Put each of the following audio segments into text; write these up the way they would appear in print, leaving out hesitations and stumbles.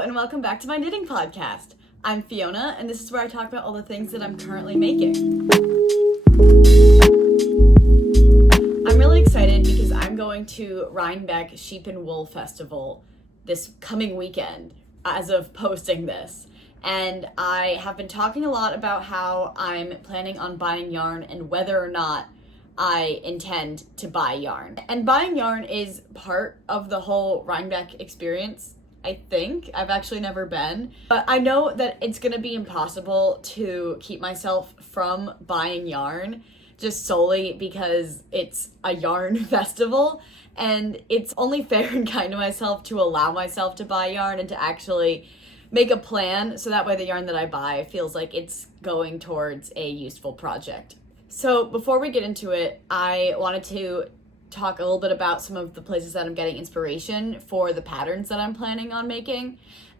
and welcome back to my knitting podcast. I'm Fiona, and this is where I talk about all the things that I'm currently making. I'm really excited because I'm going to Rhinebeck Sheep and Wool Festival this coming weekend as of posting this. And I have been talking a lot about how I'm planning on buying yarn and whether or not I intend to buy yarn. And buying yarn is part of the whole Rhinebeck experience, I think. I've actually never been. But I know that it's gonna be impossible to keep myself from buying yarn just solely because it's a yarn festival. And it's only fair and kind to myself to allow myself to buy yarn and to actually make a plan so that way the yarn that I buy feels like it's going towards a useful project. So before we get into it, I wanted to talk a little bit about some of the places that I'm getting inspiration for the patterns that I'm planning on making,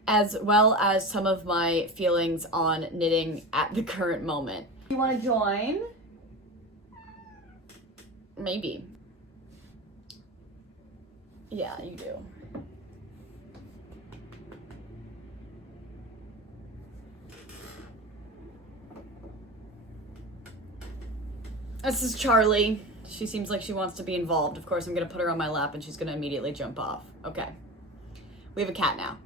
as well as some of my feelings on knitting at the current moment. You want to join? Maybe. Yeah, you do. This is Charlie. She seems like she wants to be involved. Of course, I'm gonna put her on my lap and she's gonna immediately jump off. Okay. We have a cat now.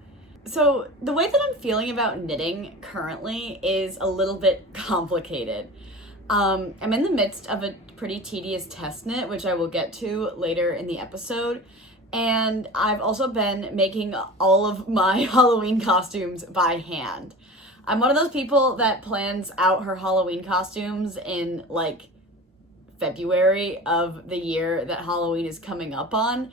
So the way that I'm feeling about knitting currently is a little bit complicated. I'm in the midst of a pretty tedious test knit, which I will get to later in the episode. And I've also been making all of my Halloween costumes by hand. I'm one of those people that plans out her Halloween costumes in like February of the year that Halloween is coming up on,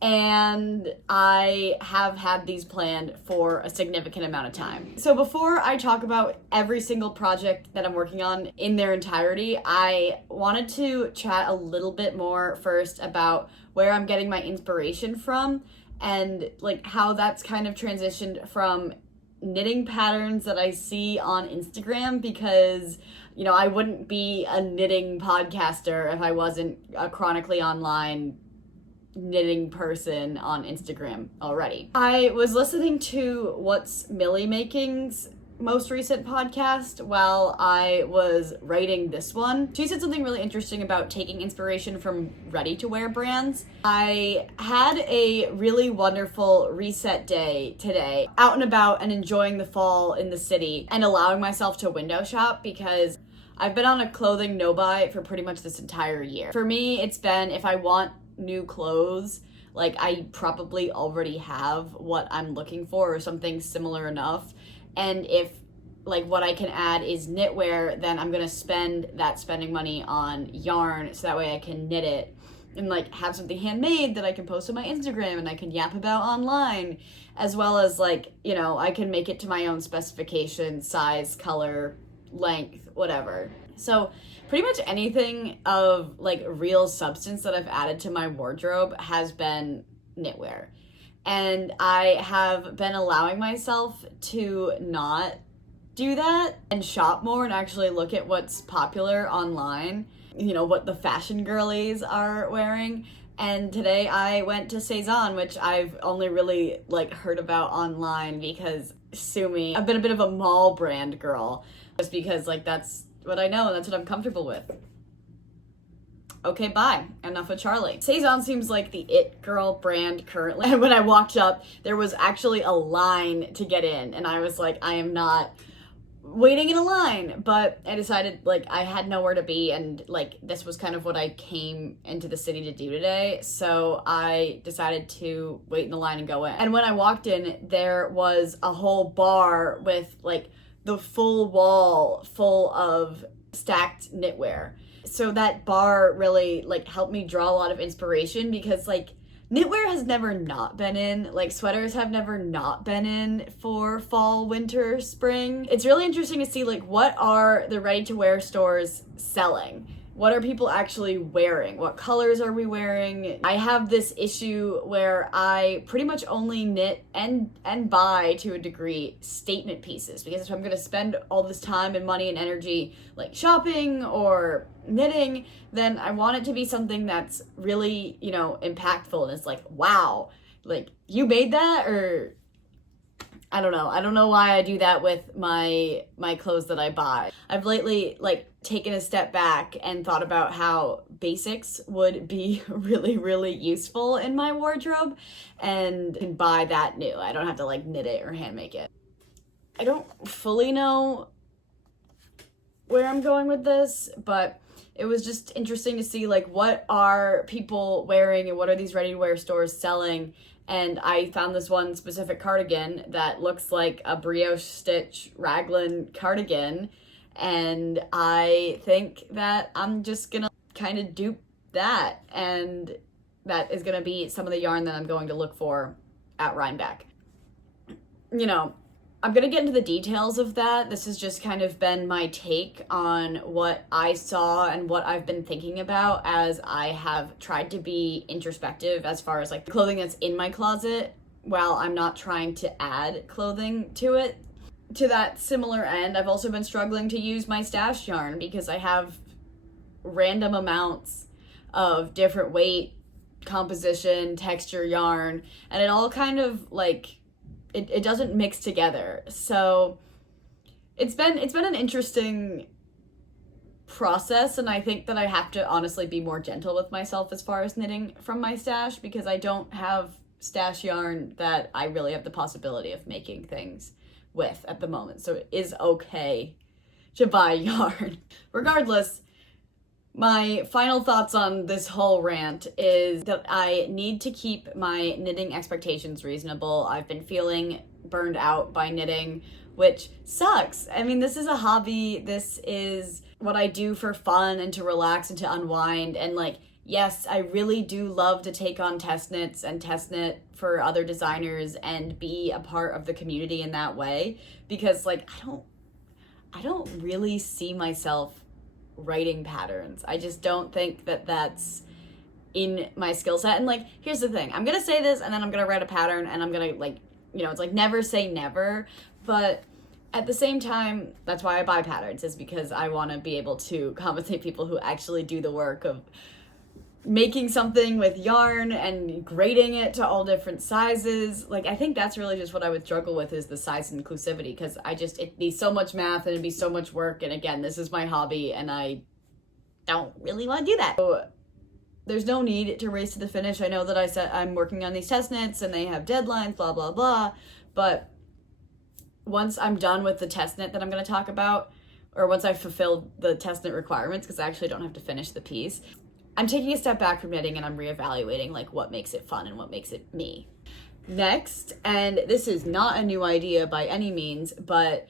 and I have had these planned for a significant amount of time. So before I talk about every single project that I'm working on in their entirety, I wanted to chat a little bit more first about where I'm getting my inspiration from and like how that's kind of transitioned from knitting patterns that I see on Instagram, because you know, I wouldn't be a knitting podcaster if I wasn't a chronically online knitting person on Instagram already. I was listening to What's Millie Making's most recent podcast while I was writing this one. She said something really interesting about taking inspiration from ready-to-wear brands. I had a really wonderful reset day today, out and about and enjoying the fall in the city and allowing myself to window shop because I've been on a clothing no-buy for pretty much this entire year. For me, it's been if I want new clothes, like I probably already have what I'm looking for or something similar enough. And if like what I can add is knitwear, then I'm gonna spend that spending money on yarn so that way I can knit it and like have something handmade that I can post on my Instagram and I can yap about online, as well as like, you know, I can make it to my own specification, size, color, length, whatever. So pretty much anything of like real substance that I've added to my wardrobe has been knitwear. And I have been allowing myself to not do that and shop more and actually look at what's popular online, you know, what the fashion girlies are wearing. And today I went to Cezanne, which I've only really like heard about online because sue me, I've been a bit of a mall brand girl just because like that's what I know and that's what I'm comfortable with. Okay, bye. Enough of Charlie. Cezanne seems like the it girl brand currently. And when I walked up, there was actually a line to get in. And I was like, I am not waiting in a line. But I decided like I had nowhere to be. And like this was kind of what I came into the city to do today. So I decided to wait in the line and go in. And when I walked in, there was a whole bar with like the full wall full of stacked knitwear. So that bar really like helped me draw a lot of inspiration because like knitwear has never not been in, like sweaters have never not been in for fall, winter, spring. It's really interesting to see like what are the ready-to-wear stores selling? What are people actually wearing? What colors are we wearing? I have this issue where I pretty much only knit and buy to a degree statement pieces, because if I'm gonna spend all this time and money and energy like shopping or knitting, then I want it to be something that's really, you know, impactful and it's like, wow, like you made that, or I don't know. I don't know why I do that with my clothes that I buy. I've lately like taken a step back and thought about how basics would be really, really useful in my wardrobe and can buy that new. I don't have to like knit it or hand make it. I don't fully know where I'm going with this, but it was just interesting to see like what are people wearing and what are these ready-to-wear stores selling. And I found this one specific cardigan that looks like a brioche stitch raglan cardigan. And I think that I'm just gonna kind of dupe that. And that is gonna be some of the yarn that I'm going to look for at Rhinebeck. You know, I'm gonna get into the details of that. This has just kind of been my take on what I saw and what I've been thinking about as I have tried to be introspective as far as like the clothing that's in my closet while I'm not trying to add clothing to it. To that similar end, I've also been struggling to use my stash yarn because I have random amounts of different weight, composition, texture yarn, and it all kind of like it doesn't mix together. So it's been an interesting process, and I think that I have to honestly be more gentle with myself as far as knitting from my stash because I don't have stash yarn that I really have the possibility of making things with at the moment. So it is okay to buy yarn. Regardless, my final thoughts on this whole rant is that I need to keep my knitting expectations reasonable. I've been feeling burned out by knitting, which sucks. I mean, this is a hobby. This is what I do for fun and to relax and to unwind. And like, yes, I really do love to take on test knits and test knit for other designers and be a part of the community in that way because like, I don't really see myself writing patterns. I just don't think that that's in my skill set. And like, here's the thing, I'm gonna say this and then I'm gonna write a pattern and I'm gonna like, you know, it's like never say never, but at the same time, that's why I buy patterns, is because I want to be able to compensate people who actually do the work of making something with yarn and grading it to all different sizes. Like, I think that's really just what I would struggle with, is the size inclusivity, because it'd be so much math and it'd be so much work. And again, this is my hobby and I don't really want to do that. So there's no need to race to the finish. I know that I said I'm working on these test knits and they have deadlines, blah, blah, blah. But once I'm done with the test knit that I'm going to talk about, or once I've fulfilled the test knit requirements, because I actually don't have to finish the piece, I'm taking a step back from knitting and I'm reevaluating like what makes it fun and what makes it me. Next, and this is not a new idea by any means, but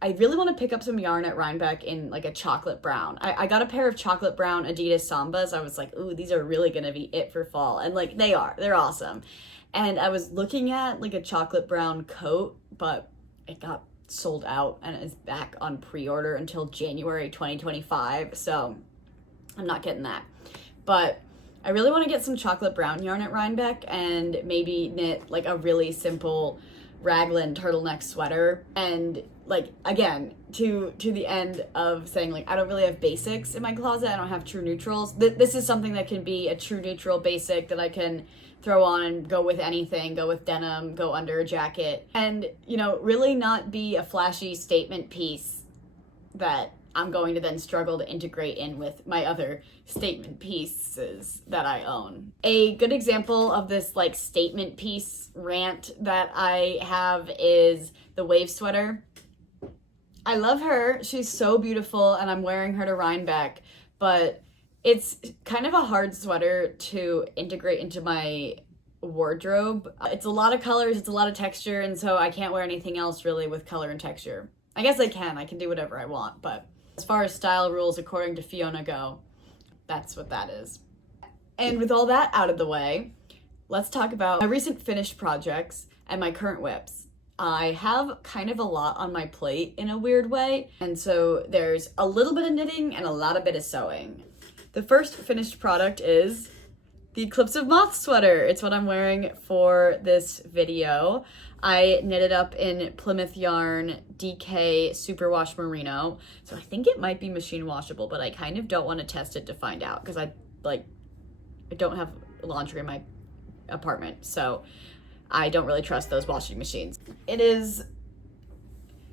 I really want to pick up some yarn at Rhinebeck in like a chocolate brown. I got a pair of chocolate brown Adidas Sambas. I was like, ooh, these are really going to be it for fall. And like, they're awesome. And I was looking at like a chocolate brown coat, but it got sold out and is back on pre-order until January 2025. So I'm not getting that. But I really want to get some chocolate brown yarn at Rhinebeck and maybe knit like a really simple raglan turtleneck sweater. And like, again, to the end of saying like, I don't really have basics in my closet. I don't have true neutrals. This is something that can be a true neutral basic that I can throw on and go with anything, go with denim, go under a jacket, and, you know, really not be a flashy statement piece that I'm going to then struggle to integrate in with my other statement pieces that I own. A good example of this like statement piece rant that I have is the wave sweater. I love her. She's so beautiful and I'm wearing her to Rhinebeck, but it's kind of a hard sweater to integrate into my wardrobe. It's a lot of colors, it's a lot of texture, and so I can't wear anything else really with color and texture. I guess I can do whatever I want, but as far as style rules according to Fiona go, that's what that is. And with all that out of the way, let's talk about my recent finished projects and my current whips. I have kind of a lot on my plate in a weird way, and so there's a little bit of knitting and a lot of bit of sewing. The first finished product is the Eclipse of Moth sweater. It's what I'm wearing for this video. I knitted up in Plymouth yarn DK Superwash Merino. So I think it might be machine washable, but I kind of don't want to test it to find out because I don't have laundry in my apartment. So I don't really trust those washing machines.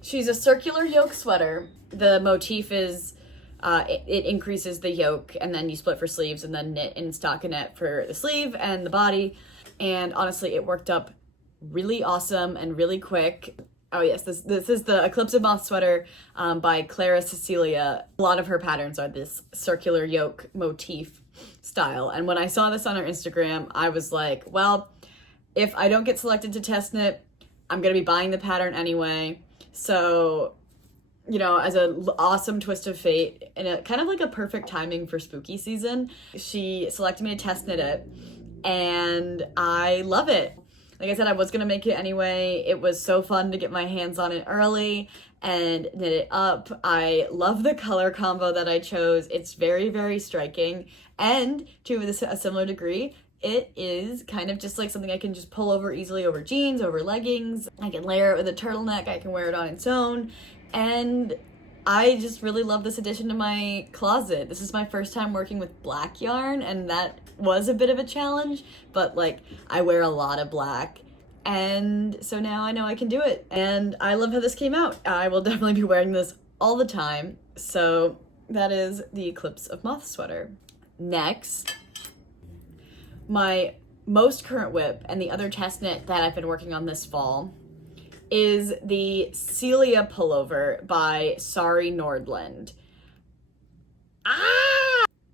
She's a circular yoke sweater. The motif is, it increases the yoke, and then you split for sleeves and then knit in stockinette for the sleeve and the body. And honestly, it worked up really awesome and really quick. Oh yes, this is the Eclipse of Moth sweater by Clara Cecilia. A lot of her patterns are this circular yoke motif style. And when I saw this on her Instagram, I was like, well, if I don't get selected to test knit, I'm gonna be buying the pattern anyway. So, you know, as an awesome twist of fate and a kind of like a perfect timing for spooky season, she selected me to test knit it, and I love it. Like I said, I was gonna make it anyway. It was so fun to get my hands on it early and knit it up. I love the color combo that I chose. It's very, very striking, and to a similar degree, it is kind of just like something I can just pull over easily over jeans, over leggings. I can layer it with a turtleneck. I can wear it on its own. And I just really love this addition to my closet. This is my first time working with black yarn, and that was a bit of a challenge, but like I wear a lot of black. And so now I know I can do it. And I love how this came out. I will definitely be wearing this all the time. So that is the Eclipse of Moth sweater. Next, my most current whip and the other test knit that I've been working on this fall is the Celia Pullover by Sari Nordland.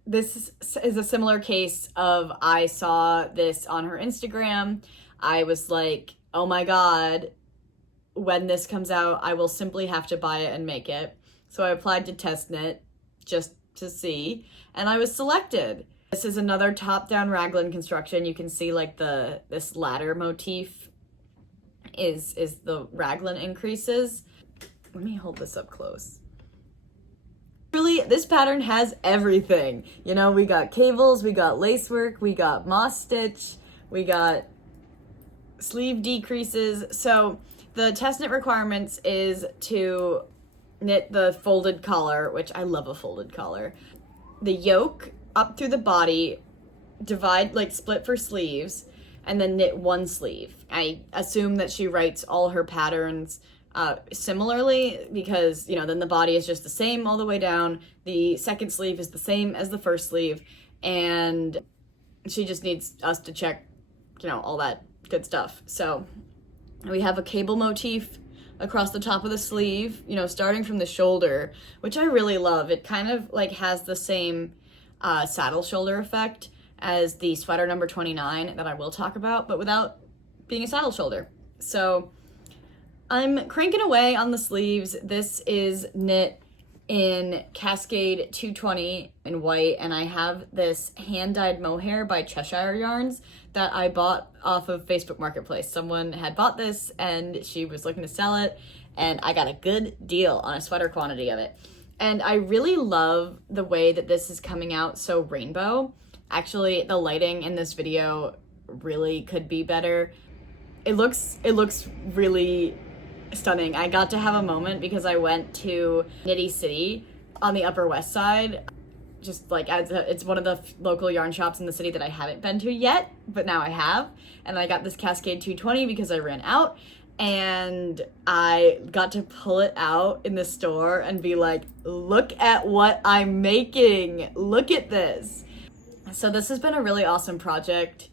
This is a similar case of I saw this on her Instagram. I was like, oh my god, when this comes out, I will simply have to buy it and make it. So I applied to test knit just to see, and I was selected. This is another top-down raglan construction. You can see like this ladder motif is the raglan increases. Let me hold this up close. Really, this pattern has everything. You know, we got cables, we got lacework, we got moss stitch, we got sleeve decreases. So the test knit requirements is to knit the folded collar, which I love a folded collar. The yoke up through the body, divide, like split for sleeves, and then knit one sleeve. I assume that she writes all her patterns similarly because, you know, then the body is just the same all the way down. The second sleeve is the same as the first sleeve, and she just needs us to check, you know, all that good stuff. So we have a cable motif across the top of the sleeve, you know, starting from the shoulder, which I really love. It kind of like has the same saddle shoulder effect as the sweater number 29 that I will talk about, but without being a saddle shoulder. So I'm cranking away on the sleeves. This is knit in Cascade 220 in white, and I have this hand-dyed mohair by Cheshire Yarns that I bought off of Facebook Marketplace. Someone had bought this and she was looking to sell it, and I got a good deal on a sweater quantity of it. And I really love the way that this is coming out so rainbow. Actually, the lighting in this video really could be better. It looks really stunning. I got to have a moment because I went to Nitty City on the Upper West Side, just like it's one of the local yarn shops in the city that I haven't been to yet, but now I have. And I got this Cascade 220 because I ran out, and I got to pull it out in the store and be like, look at what I'm making. Look at this. So this has been a really awesome project.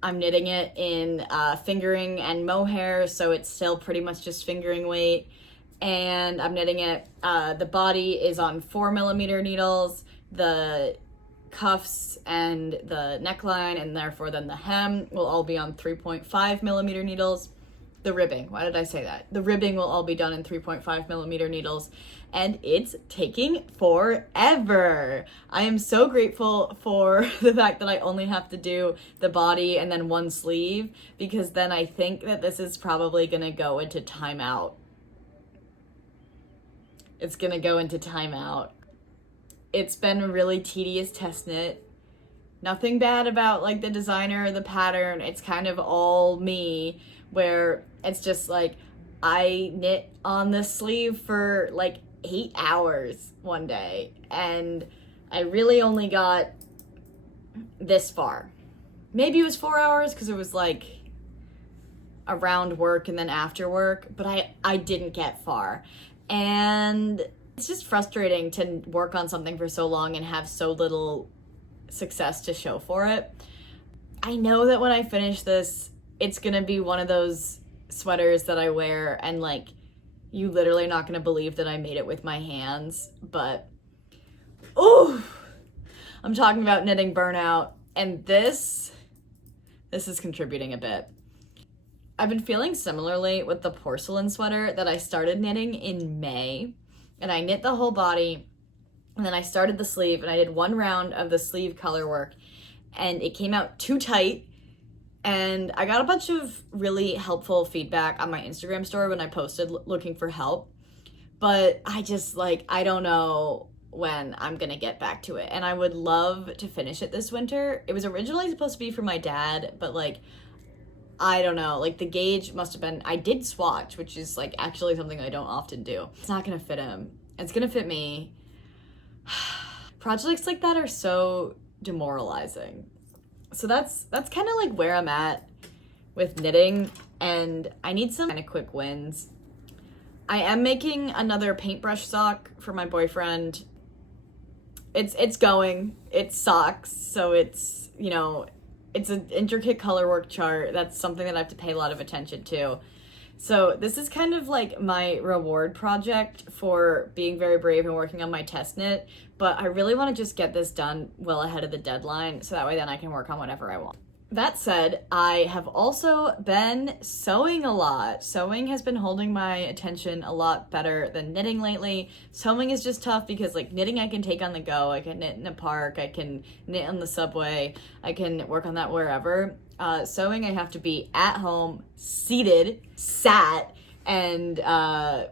I'm knitting it in fingering and mohair, so it's still pretty much just fingering weight. And I'm knitting it, the body is on 4mm needles, the cuffs and the neckline, and therefore then the hem will all be on 3.5mm needles. The ribbing, why did I say that? The ribbing will all be done in 3.5mm needles, and it's taking forever. I am so grateful for the fact that I only have to do the body and then one sleeve, because then I think that this is probably gonna go into timeout. It's gonna go into timeout. It's been a really tedious test knit. Nothing bad about like the designer or the pattern. It's kind of all me, where it's just like I knit on the sleeve for like 8 hours one day, and I really only got this far. Maybe it was 4 hours because it was like around work and then after work, but I didn't get far. And it's just frustrating to work on something for so long and have so little success to show for it. I know that when I finish this, it's gonna be one of those sweaters that I wear and like, you literally not gonna believe that I made it with my hands, but ooh, I'm talking about knitting burnout, and this is contributing a bit. I've been feeling similarly with the porcelain sweater that I started knitting in May, and I knit the whole body, and then I started the sleeve, and I did one round of the sleeve color work, and it came out too tight, and I got a bunch of really helpful feedback on my Instagram story when I posted looking for help, but I just like, I don't know when I'm gonna get back to it, and I would love to finish it this winter. It was originally supposed to be for my dad, but like, I don't know, like the gauge must have been, I did swatch, which is like actually something I don't often do. It's not gonna fit him, it's gonna fit me. Projects like that are so demoralizing. So that's kind of like where I'm at with knitting, and I need some kind of quick wins. I am making another paintbrush sock for my boyfriend. It's going, it sucks, so it's, you know, it's an intricate color work chart. That's something that I have to pay a lot of attention to. So this is kind of like my reward project for being very brave and working on my test knit, but I really want to just get this done well ahead of the deadline, so that way then I can work on whatever I want. That said, I have also been sewing a lot. Sewing has been holding my attention a lot better than knitting lately. Sewing is just tough because like knitting I can take on the go. I can knit in a park, I can knit on the subway, I can work on that wherever. Sewing I have to be at home, sat, and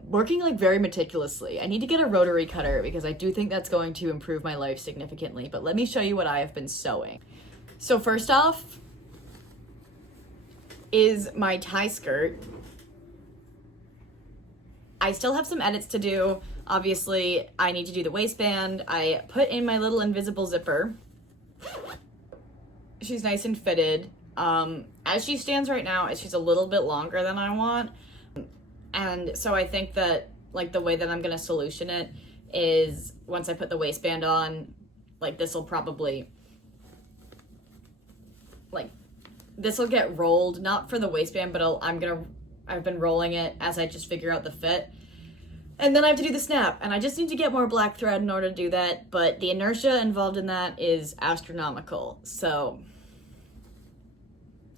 working like very meticulously. I need to get a rotary cutter because I do think that's going to improve my life significantly, but let me show you what I have been sewing. So first off is my tie skirt. I still have some edits to do. Obviously, I need to do the waistband. I put in my little invisible zipper. She's nice and fitted. As she stands right now, she's a little bit longer than I want. And so I think that like the way that I'm gonna solution it is once I put the waistband on, like this will probably, like this will get rolled, not for the waistband, but I've been rolling it as I just figure out the fit. And then I have to do the snap, and I just need to get more black thread in order to do that, but the inertia involved in that is astronomical. So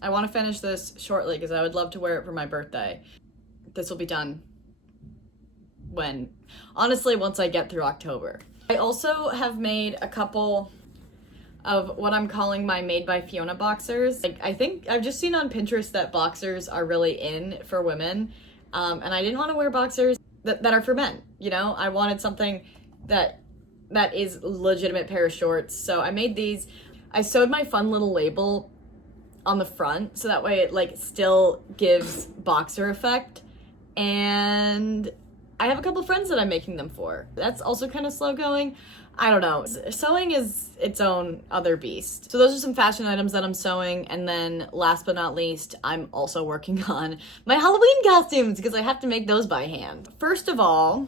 I want to finish this shortly because I would love to wear it for my birthday. This will be done honestly, once I get through October. I also have made a couple of what I'm calling my Made by Fiona boxers. Like, I think I've just seen on Pinterest that boxers are really in for women, and I didn't want to wear boxers that are for men, you know? I wanted something that is a legitimate pair of shorts, so I made these. I sewed my fun little label on the front, so that way it like still gives boxer effect, and I have a couple friends that I'm making them for. That's also kind of slow going. I don't know. Sewing is its own other beast. So those are some fashion items that I'm sewing, and then last but not least, I'm also working on my Halloween costumes because I have to make those by hand. First of all,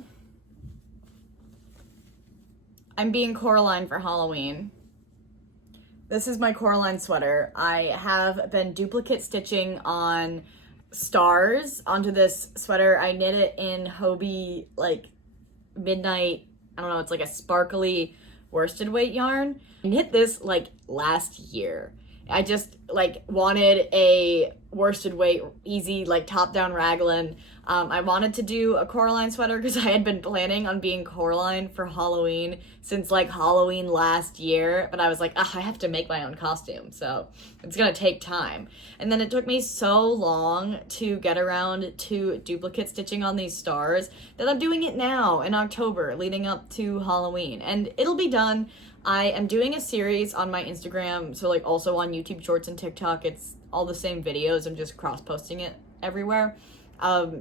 I'm being Coraline for Halloween. This is my Coraline sweater. I have been duplicate stitching on stars onto this sweater. I knit it in Hbit, like midnight, I don't know, it's like a sparkly worsted weight yarn. I knit this like last year. I just like wanted a worsted weight, easy, like top down raglan. I wanted to do a Coraline sweater because I had been planning on being Coraline for Halloween since like Halloween last year, but I was like, I have to make my own costume, so it's gonna take time. And then it took me so long to get around to duplicate stitching on these stars that I'm doing it now in October leading up to Halloween, and it'll be done. I am doing a series on my Instagram, so like also on YouTube Shorts and TikTok. It's all the same videos. I'm just cross-posting it everywhere.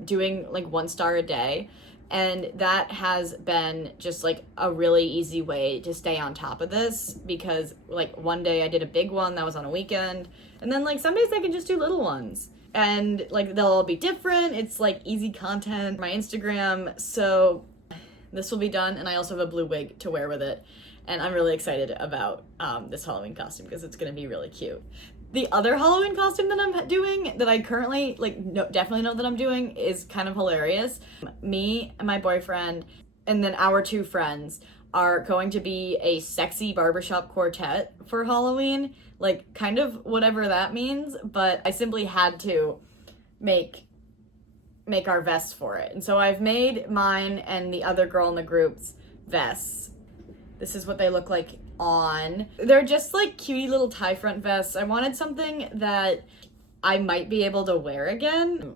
Doing like 1 star a day. And that has been just like a really easy way to stay on top of this, because like one day I did a big one that was on a weekend, and then like some days I can just do little ones. and like they'll all be different. It's like easy content, my Instagram. So this will be done, and I also have a blue wig to wear with it, and I'm really excited about this Halloween costume because it's gonna be really cute. The other Halloween costume that I'm doing, that I currently definitely know that I'm doing, is kind of hilarious. Me and my boyfriend, and then our 2 friends, are going to be a sexy barbershop quartet for Halloween, like kind of whatever that means, but I simply had to make our vests for it. And so I've made mine and the other girl in the group's vests. This is what they look like on. They're just like cutie little tie front vests. I wanted something that I might be able to wear again.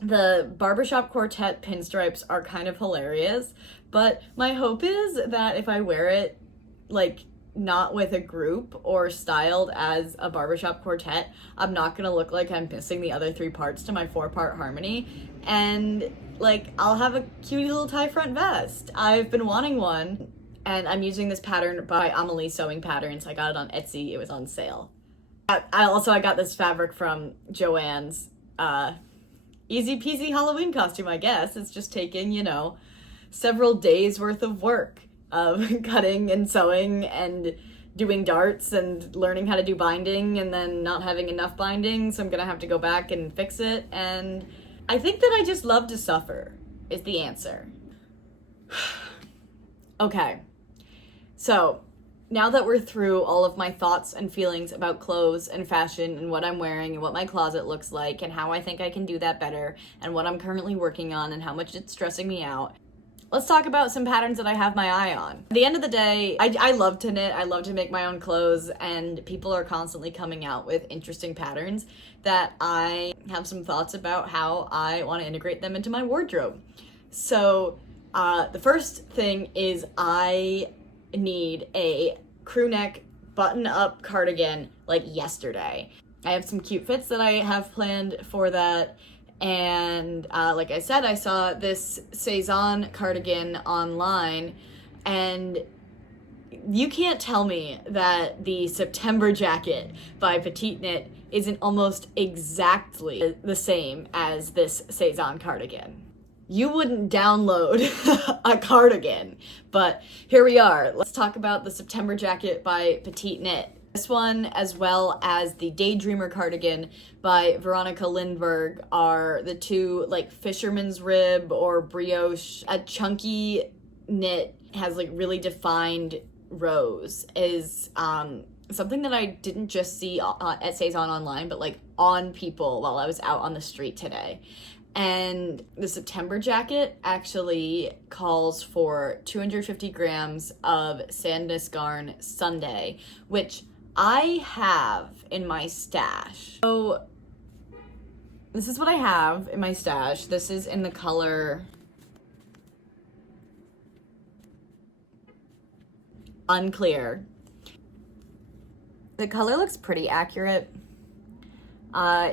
The barbershop quartet pinstripes are kind of hilarious, but my hope is that if I wear it, like, not with a group or styled as a barbershop quartet, I'm not gonna look like I'm missing the other 3 parts to my 4-part harmony, and like I'll have a cutie little tie front vest. I've been wanting one, and I'm using this pattern by Amelie Sewing Patterns. I got it on Etsy. It was on sale. I got this fabric from Joann's easy peasy Halloween costume, I guess. It's just taken, you know, several days worth of work of cutting and sewing and doing darts and learning how to do binding, and then not having enough binding, so I'm gonna have to go back and fix it. And I think that I just love to suffer is the answer. Okay, so now that we're through all of my thoughts and feelings about clothes and fashion and what I'm wearing and what my closet looks like and how I think I can do that better and what I'm currently working on and how much it's stressing me out, let's talk about some patterns that I have my eye on. At the end of the day, I love to knit, I love to make my own clothes, and people are constantly coming out with interesting patterns that I have some thoughts about how I want to integrate them into my wardrobe. So the first thing is I need a crew neck button-up cardigan like yesterday. I have some cute fits that I have planned for that. And like I said, I saw this Saison cardigan online, and you can't tell me that the September jacket by Petite Knit isn't almost exactly the same as this Saison cardigan. You wouldn't download a cardigan, but here we are. Let's talk about the September jacket by Petite Knit. This one, as well as the Daydreamer cardigan by Veronica Lindberg, are the 2 like fisherman's rib or brioche. A chunky knit has like really defined rows is something that I didn't just see at Saison online, but like on people while I was out on the street today. And the September jacket actually calls for 250 grams of Sandnes Garn Sunday, which I have in my stash. So this is what I have in my stash. This is in the color Unclear. The color looks pretty accurate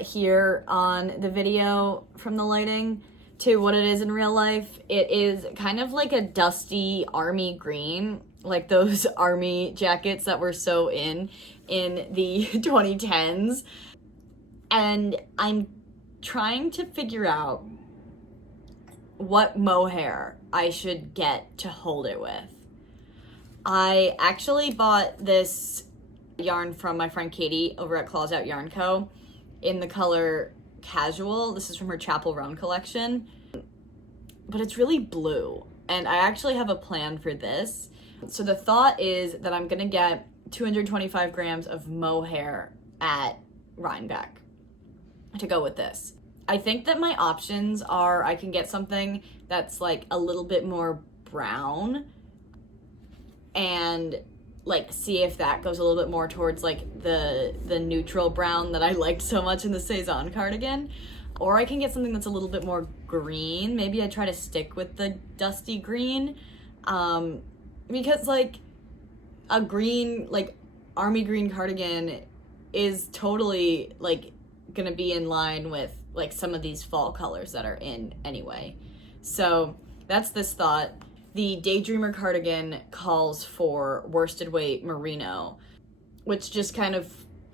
here on the video from the lighting to what it is in real life. It is kind of like a dusty army green, like those army jackets that were so in the 2010s. And I'm trying to figure out what mohair I should get to hold it with. I actually bought this yarn from my friend Katie over at Claws Out Yarn Co. in the color Casual. This is from her Chapel Roan collection, but it's really blue, and I actually have a plan for this. So the thought is that I'm gonna get 225 grams of mohair at Rhinebeck to go with this. I think that my options are I can get something that's like a little bit more brown and like see if that goes a little bit more towards like the neutral brown that I liked so much in the Saison cardigan, or I can get something that's a little bit more green. Maybe I try to stick with the dusty green, because like a green, like army green cardigan is totally like gonna be in line with like some of these fall colors that are in anyway. So that's this thought. The Daydreamer cardigan calls for worsted weight merino, which just kind of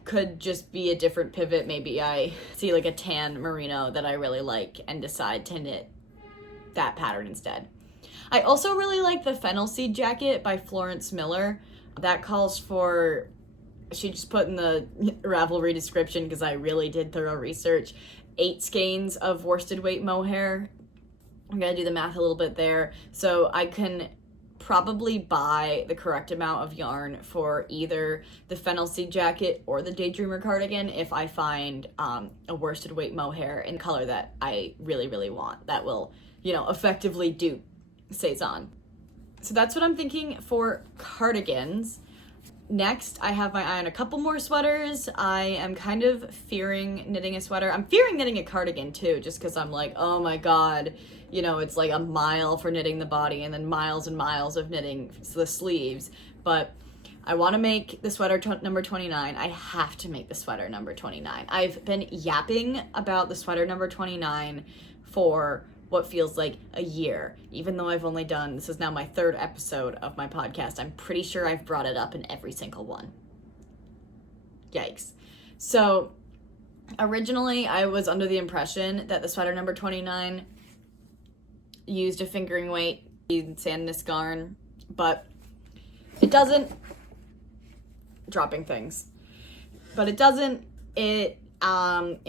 could just be a different pivot. Maybe I see like a tan merino that I really like and decide to knit that pattern instead. I also really like the Fennel Seed Jacket by Florence Miller. That calls for, she just put in the Ravelry description, because I really did thorough research, 8 skeins of worsted weight mohair. I'm gonna do the math a little bit there. So I can probably buy the correct amount of yarn for either the Fennel Seed Jacket or the Daydreamer cardigan if I find a worsted weight mohair in color that I really, really want, that will, you know, effectively dupe Saison. So that's what I'm thinking for cardigans. Next, I have my eye on a couple more sweaters. I am kind of fearing knitting a sweater. I'm fearing knitting a cardigan too, just because I'm like, oh my god, you know, it's like a mile for knitting the body and then miles and miles of knitting the sleeves. But I want to make the sweater number 29. I have to make the sweater number 29. I've been yapping about the sweater number 29 for what feels like a year, even though I've only done, this is now my 3rd episode of my podcast. I'm pretty sure I've brought it up in every single one. Yikes. So originally I was under the impression that the sweater number 29 used a fingering weight in Sandnes garn, but it doesn't. Dropping things. But it doesn't. It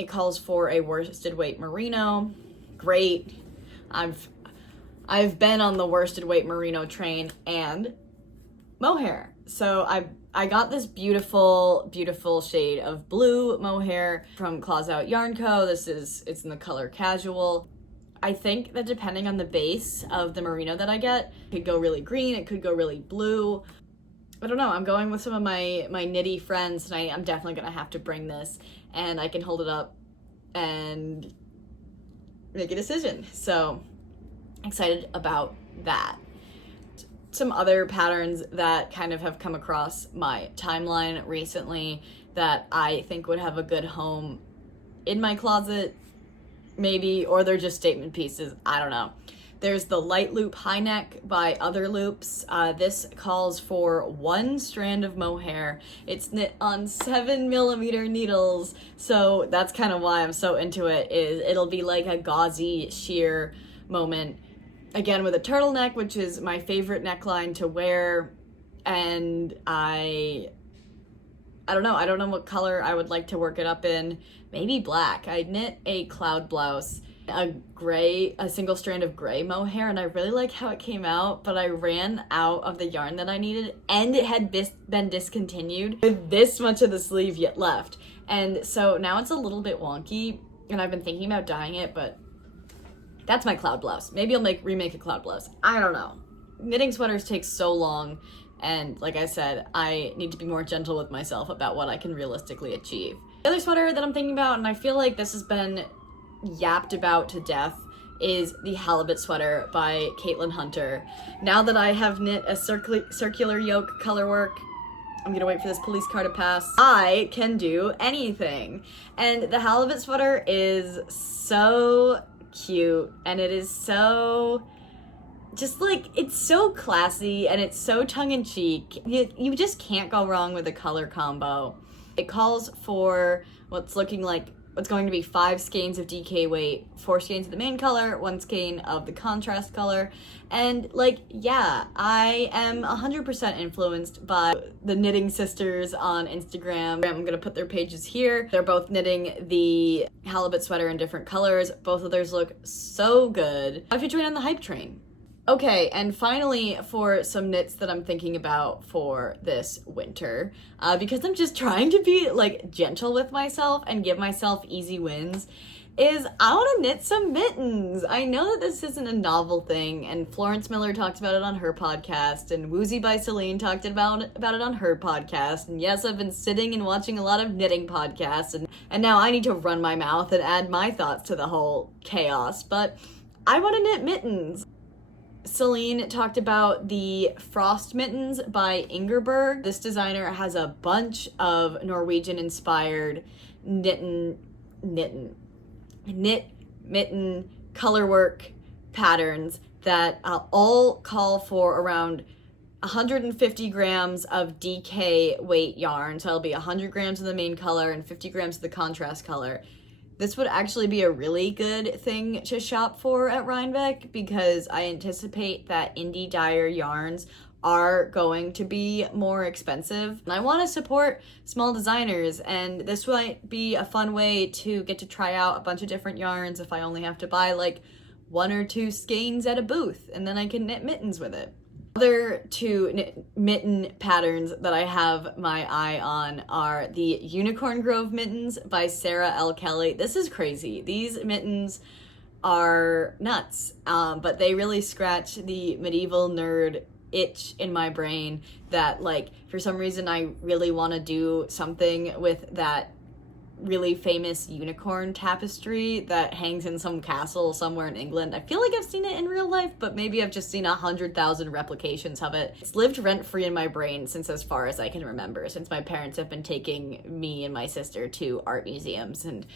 calls for a worsted weight merino. Great. I've been on the worsted weight merino train and mohair. So I got this beautiful, beautiful shade of blue mohair from Claws Out Yarn Co. It's in the color Casual. I think that depending on the base of the merino that I get, it could go really green, it could go really blue. I don't know, I'm going with some of my knitty friends tonight. I'm definitely gonna have to bring this and I can hold it up and make a decision. So excited about that. Some other patterns that kind of have come across my timeline recently that I think would have a good home in my closet, maybe, or they're just statement pieces. I don't know. There's the Light Loop High Neck by Other Loops. This calls for 1 strand of mohair. It's knit on 7mm needles, so that's kind of why I'm so into it. It'll be like a gauzy sheer moment. Again, with a turtleneck, which is my favorite neckline to wear, and I don't know what color I would like to work it up in. Maybe black. I knit a cloud blouse, a single strand of gray mohair, and I really like how it came out, but I ran out of the yarn that I needed, and it had been discontinued with this much of the sleeve yet left. And so now it's a little bit wonky, and I've been thinking about dyeing it, but that's my cloud blouse. Maybe I'll remake a cloud blouse. I don't know. Knitting sweaters takes so long, and like I said, I need to be more gentle with myself about what I can realistically achieve. The other sweater that I'm thinking about, and I feel like this has been yapped about to death, is the Hbit Sweater by Caitlin Hunter. Now that I have knit a circular yoke color work, I'm gonna wait for this police car to pass, I can do anything. And the Hbit Sweater is so cute, and it is so, just like, it's so classy, and it's so tongue-in-cheek. You just can't go wrong with a color combo. It calls for what's going to be 5 skeins of DK weight, 4 skeins of the main color, 1 skein of the contrast color. And like, yeah, I am 100% influenced by the Knitting Sisters on Instagram. I'm gonna put their pages here. They're both knitting the Hbit Sweater in different colors. Both of theirs look so good. If you join on the hype train. Okay, and finally, for some knits that I'm thinking about for this winter, because I'm just trying to be like gentle with myself and give myself easy wins, is I want to knit some mittens. I know that this isn't a novel thing, and Florence Miller talked about it on her podcast, and Woozy by Celine talked about it on her podcast, and yes, I've been sitting and watching a lot of knitting podcasts, and now I need to run my mouth and add my thoughts to the whole chaos, but I want to knit mittens. Celine talked about the Frost Mittens by Ingerberg. This designer has a bunch of Norwegian-inspired knit mitten color work patterns that all call for around 150 grams of DK weight yarn. So it'll be 100 grams of the main color and 50 grams of the contrast color. This would actually be a really good thing to shop for at Rhinebeck because I anticipate that indie dyer yarns are going to be more expensive. And I want to support small designers, and this might be a fun way to get to try out a bunch of different yarns if I only have to buy like 1 or 2 skeins at a booth, and then I can knit mittens with it. Other 2 mitten patterns that I have my eye on are the Unicorn Grove mittens by Sarah L. Kelly. This is crazy. These mittens are nuts, but they really scratch the medieval nerd itch in my brain that, like, for some reason I really want to do something with that really famous unicorn tapestry that hangs in some castle somewhere in England. I feel like I've seen it in real life, but maybe I've just seen 100,000 replications of it. It's lived rent-free in my brain since as far as I can remember, since my parents have been taking me and my sister to art museums and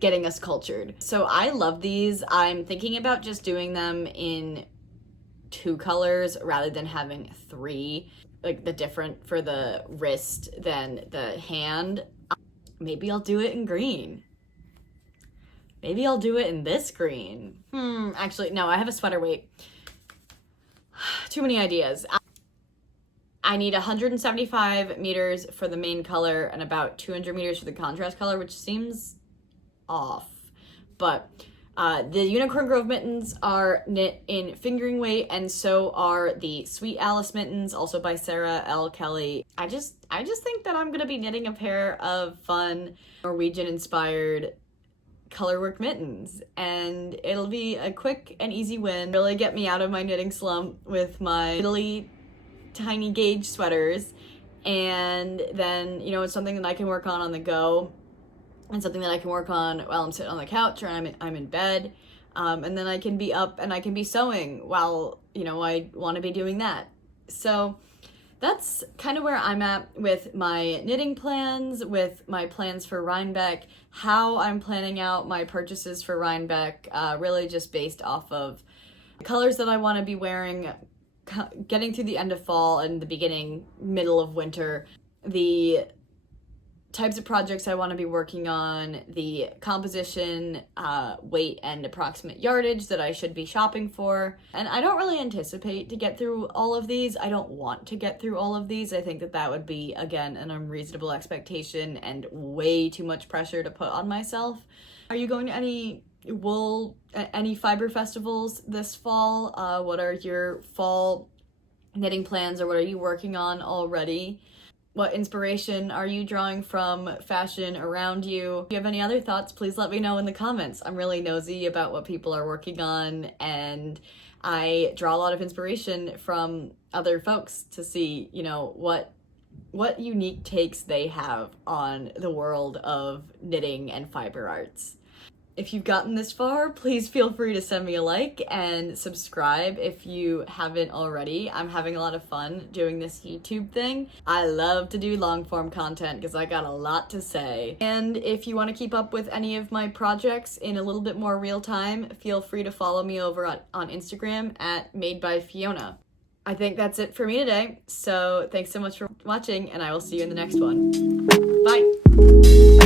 getting us cultured. So I love these. I'm thinking about just doing them in 2 colors rather than having 3, like the different for the wrist than the hand. Maybe I'll do it in green. Maybe I'll do it in this green. Actually, no, I have a sweater weight. Too many ideas. I need 175 meters for the main color and about 200 meters for the contrast color, which seems off. But the Unicorn Grove mittens are knit in fingering weight, and so are the Sweet Alice mittens, also by Sarah L. Kelly. I just think that I'm gonna be knitting a pair of fun Norwegian-inspired colorwork mittens, and it'll be a quick and easy win. Really get me out of my knitting slump with my really tiny gauge sweaters, and then, you know, it's something that I can work on the go. And something that I can work on while I'm sitting on the couch or I'm in bed. And then I can be up and I can be sewing while, you know, I want to be doing that. So that's kind of where I'm at with my knitting plans, with my plans for Rhinebeck, how I'm planning out my purchases for Rhinebeck, really just based off of the colors that I want to be wearing, getting through the end of fall and the middle of winter, the types of projects I want to be working on, the composition, weight, and approximate yardage that I should be shopping for. And I don't really anticipate to get through all of these. I don't want to get through all of these. I think that that would be, again, an unreasonable expectation and way too much pressure to put on myself. Are you going to any fiber festivals this fall? What are your fall knitting plans, or what are you working on already? What inspiration are you drawing from fashion around you? If you have any other thoughts, please let me know in the comments. I'm really nosy about what people are working on, and I draw a lot of inspiration from other folks to see, you know, what unique takes they have on the world of knitting and fiber arts. If you've gotten this far, please feel free to send me a like and subscribe if you haven't already. I'm having a lot of fun doing this YouTube thing. I love to do long form content because I got a lot to say. And if you want to keep up with any of my projects in a little bit more real time, feel free to follow me over on Instagram at Made by Fiona. I think that's it for me today. So thanks so much for watching, and I will see you in the next one. Bye.